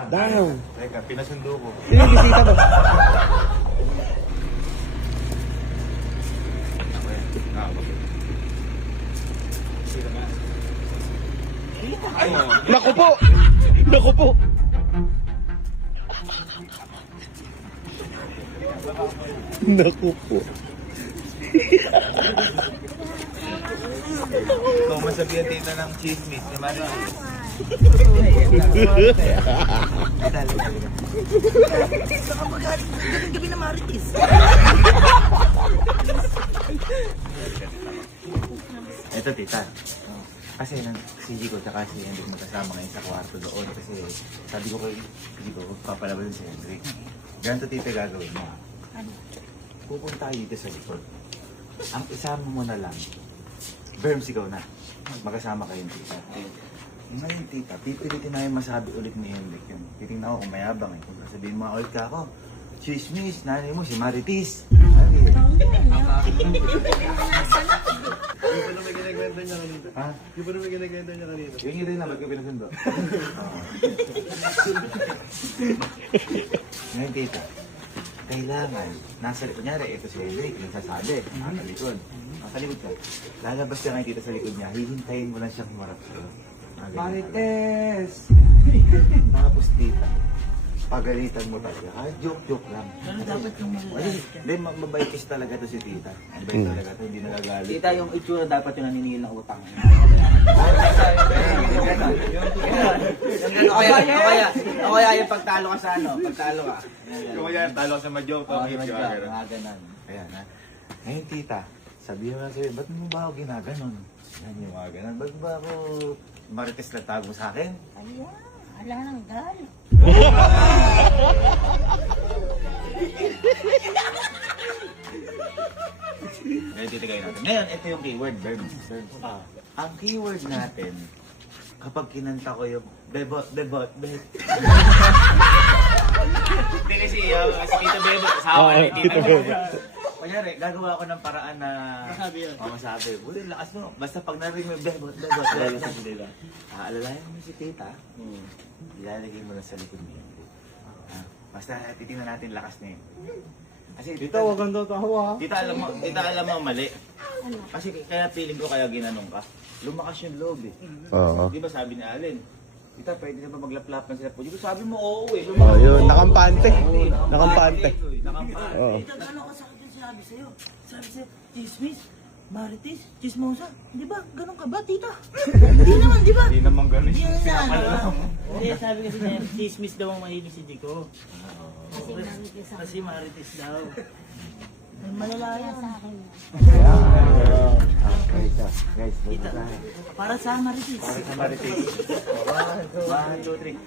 lang. Down. Teka, pinasundo ko. Sino yung bisita mo? Naku po! Naku po! Naku po. Ikaw masabihan dito ng chismis ni Mario. Gabi na Marites. Ito tita. Kasi si Jico tsaka si Hendrik magkasama ngayon sa kwarto doon kasi sabi ko kay Jico, papalabalan si Hendrik. Ganito tita gagawin mo. Pupunta tayo dito sa likod. Ang isama mo na lang, Berms ikaw na. Magkasama kayong tita. Ngayon tita, pipilitin na yung masabi ulit ni Hendrik yun. Titingnan ako kung mayabang eh. Kung sabihin mo ulit ka ako, chismis, nanay mo si Marites. Ano yun? Yung pa na may ginagwento niya kanina. Ha? Yung pa na may ginagwento niya kanina. Yung yun rin na, ba't ko pinasundo? Ngayon tita, kailangan, nasa likod, kunyari, ito si Hendrik, nagsasabi, nasa likod. Nasa likod ka. Lalabas ka ngayon tita sa likod niya, hihintayin mo lang siyang humarap sa'yo. Marites! Tapos tita, pagalitan mo talaga. Kahit joke-joke lang. Pero dapat yung malalakas ka. Hindi, mabaitis talaga to si tita. Mabait talaga to, hindi nagagalit. Tita, yung itsura dapat yung naniningil ng utang. O kaya yung pagtalo ka sa ano, pagtalo ka. Kung kaya talo ka sa ma-joke, Oo, to, yung mga ganun. Ayan ha. Ngayon tita, sabihin mo lang sa'yo, ba't mo ba ako ginaganon? Yan yung mga ganon. Ba't ba ako Marites na tago sa akin? Ayan, ala nang dali. Ngayon titigay natin. Ngayon, ito yung keyword, Berms. Ang keyword natin, kapag kinanta ko yung bebot, bebot, bebot. Hindi si Tita Bebot, asawa ni Tita Bebot. Kunyari, gagawa ko ng paraan na Masabi yun. masabi. Buti, lakas mo. Basta pag narinig mo yung bebot, bebot, bebot. Aalalayan mo si Tita. Ilalagay mo lang sa likod niya. Basta titingnan natin lakas niya. Kasi Tita, huwag kang tatawa. Tita, alam mo mali. Kasi kaya feeling ko kaya ginanong ka. Lumakas yung loob eh. Oo. Di ba sabi ni Allen, Tita, pwede na ba maglaplapan sila po? Di ko sabi mo, oo eh. Oh, yun, nakampante. Nakampante. Nakampante. Oo. Ito, ano ko sa akin sabi sa'yo? Sabi sa'yo, chismis, Marites, chismosa. Di ba? Ganun ka ba, tita? Hindi naman, di ba? Hindi naman ganun Hindi yung naman yan. pinapalala mo. Hindi, sabi kasi niya, chismis daw ang mahilig si Jico. Kasi Marites ako. Kasi marites daw. May malala yan. Guys, Tita, para sa Marites. para sa Marites. 1, 2, 3.